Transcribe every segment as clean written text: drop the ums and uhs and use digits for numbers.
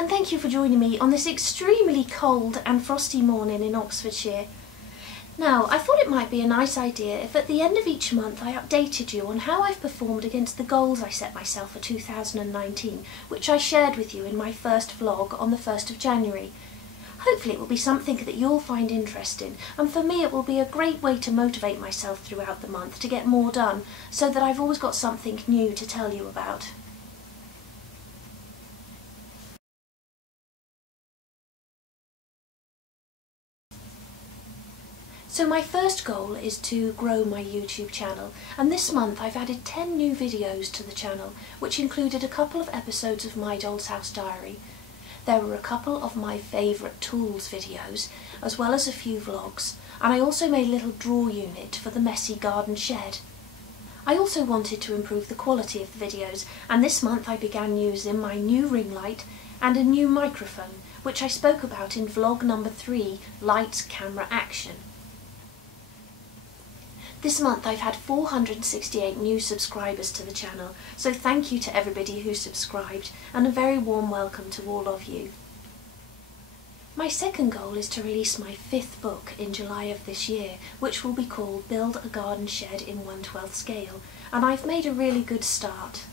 and thank you for joining me on this extremely cold and frosty morning in Oxfordshire. Now, I thought it might be a nice idea if at the end of each month I updated you on how I've performed against the goals I set myself for 2019, which I shared with you in my first vlog on the 1st of January. Hopefully it will be something that you'll find interesting, and for me it will be a great way to motivate myself throughout the month to get more done, so that I've always got something new to tell you about. So my first goal is to grow my YouTube channel, and this month I've added 10 new videos to the channel, which included a couple of episodes of My Doll's House Diary. There were a couple of my favourite tools videos, as well as a few vlogs, and I also made a little drawer unit for the messy garden shed. I also wanted to improve the quality of the videos, and this month I began using my new ring light and a new microphone, which I spoke about in vlog number 3, Lights, Camera, Action. This month I've had 468 new subscribers to the channel, so thank you to everybody who subscribed, and a very warm welcome to all of you. My second goal is to release my 5th book in July of this year, which will be called Build a Garden Shed in 1/12 scale, and I've made a really good start.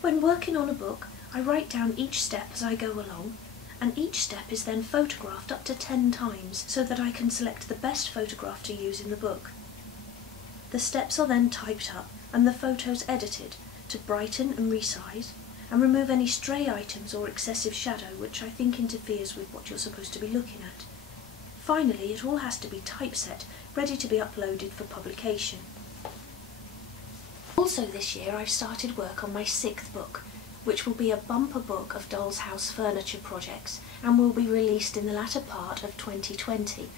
When working on a book, I write down each step as I go along, and each step is then photographed up to 10 times so that I can select the best photograph to use in the book. The steps are then typed up and the photos edited to brighten and resize and remove any stray items or excessive shadow which I think interferes with what you're supposed to be looking at. Finally, it all has to be typeset, ready to be uploaded for publication. Also this year I've started work on my 6th book, which will be a bumper book of Doll's House furniture projects and will be released in the latter part of 2020.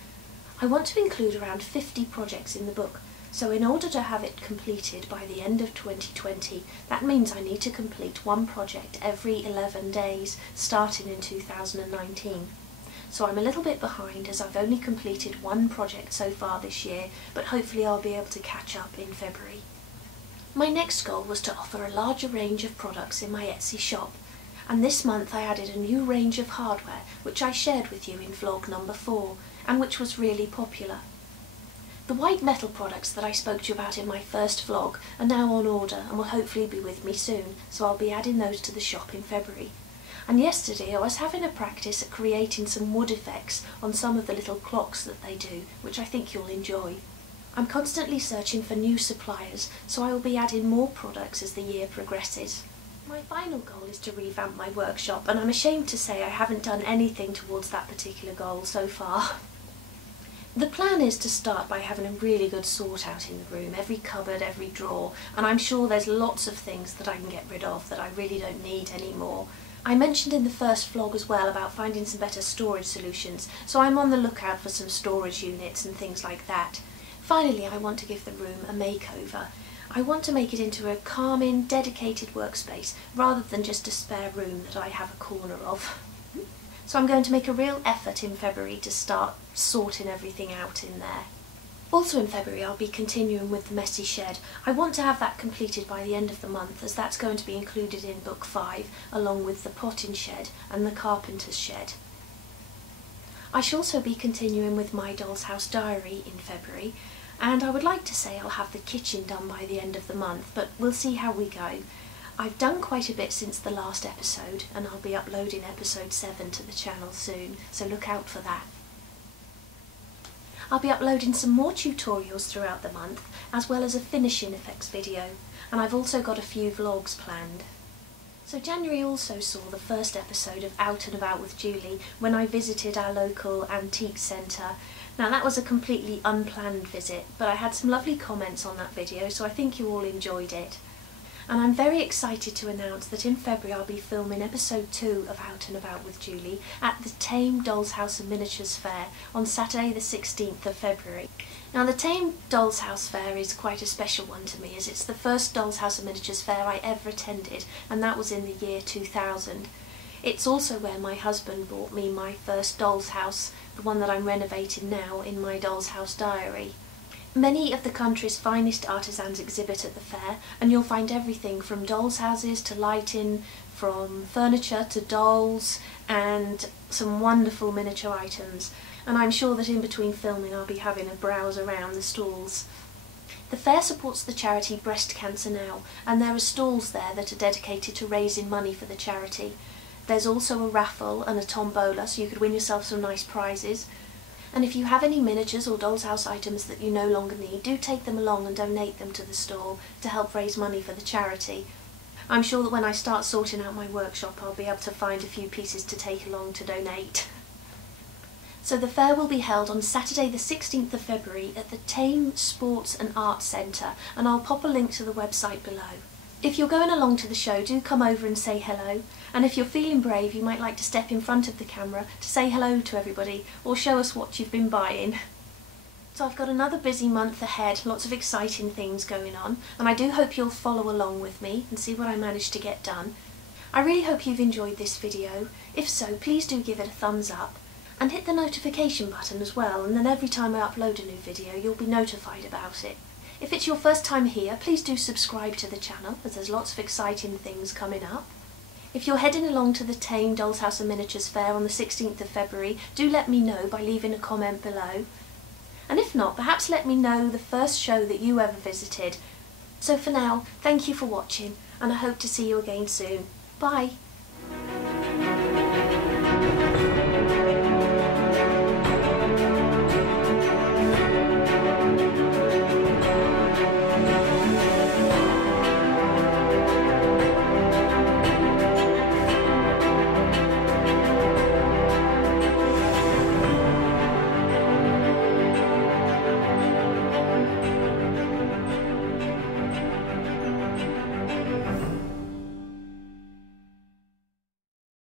I want to include around 50 projects in the book, so in order to have it completed by the end of 2020, that means I need to complete one project every 11 days, starting in 2019. So I'm a little bit behind as I've only completed one project so far this year, but hopefully I'll be able to catch up in February. My next goal was to offer a larger range of products in my Etsy shop, and this month I added a new range of hardware which I shared with you in vlog number 4, and which was really popular. The white metal products that I spoke to you about in my first vlog are now on order and will hopefully be with me soon, so I'll be adding those to the shop in February. And yesterday I was having a practice at creating some wood effects on some of the little clocks that they do, which I think you'll enjoy. I'm constantly searching for new suppliers, so I will be adding more products as the year progresses. My final goal is to revamp my workshop, and I'm ashamed to say I haven't done anything towards that particular goal so far. The plan is to start by having a really good sort out in the room, every cupboard, every drawer, and I'm sure there's lots of things that I can get rid of that I really don't need anymore. I mentioned in the first vlog as well about finding some better storage solutions, so I'm on the lookout for some storage units and things like that. Finally, I want to give the room a makeover. I want to make it into a calming, dedicated workspace rather than just a spare room that I have a corner of. So I'm going to make a real effort in February to start sorting everything out in there. Also in February I'll be continuing with the messy shed. I want to have that completed by the end of the month, as that's going to be included in book 5 along with the potting shed and the carpenter's shed. I shall also be continuing with My Doll's House Diary in February, and I would like to say I'll have the kitchen done by the end of the month, but we'll see how we go. I've done quite a bit since the last episode, and I'll be uploading episode 7 to the channel soon, so look out for that. I'll be uploading some more tutorials throughout the month, as well as a finishing effects video, and I've also got a few vlogs planned. So January also saw the first episode of Out and About with Julie when I visited our local antique centre. Now that was a completely unplanned visit, but I had some lovely comments on that video, so I think you all enjoyed it. And I'm very excited to announce that in February I'll be filming episode 2 of Out and About with Julie at the Tame Doll's House and Miniatures Fair on Saturday the 16th of February. Now the Tame Doll's House Fair is quite a special one to me, as it's the first Doll's House and Miniatures Fair I ever attended, and that was in the year 2000. It's also where my husband bought me my first doll's house, the one that I'm renovating now in My Doll's House Diary. Many of the country's finest artisans exhibit at the fair, and you'll find everything from dolls' houses to lighting, from furniture to dolls, and some wonderful miniature items. And I'm sure that in between filming I'll be having a browse around the stalls. The fair supports the charity Breast Cancer Now, and there are stalls there that are dedicated to raising money for the charity. There's also a raffle and a tombola, so you could win yourself some nice prizes. And if you have any miniatures or doll's house items that you no longer need, do take them along and donate them to the stall to help raise money for the charity. I'm sure that when I start sorting out my workshop I'll be able to find a few pieces to take along to donate. So the fair will be held on Saturday the 16th of February at the Tame Sports and Arts Centre, and I'll pop a link to the website below. If you're going along to the show, do come over and say hello, and if you're feeling brave you might like to step in front of the camera to say hello to everybody or show us what you've been buying. So I've got another busy month ahead, lots of exciting things going on, and I do hope you'll follow along with me and see what I managed to get done. I really hope you've enjoyed this video. If so, please do give it a thumbs up and hit the notification button as well, and then every time I upload a new video you'll be notified about it. If it's your first time here, please do subscribe to the channel, as there's lots of exciting things coming up. If you're heading along to the Tame Dolls House and Miniatures Fair on the 16th of February, do let me know by leaving a comment below. And if not, perhaps let me know the first show that you ever visited. So for now, thank you for watching, and I hope to see you again soon. Bye!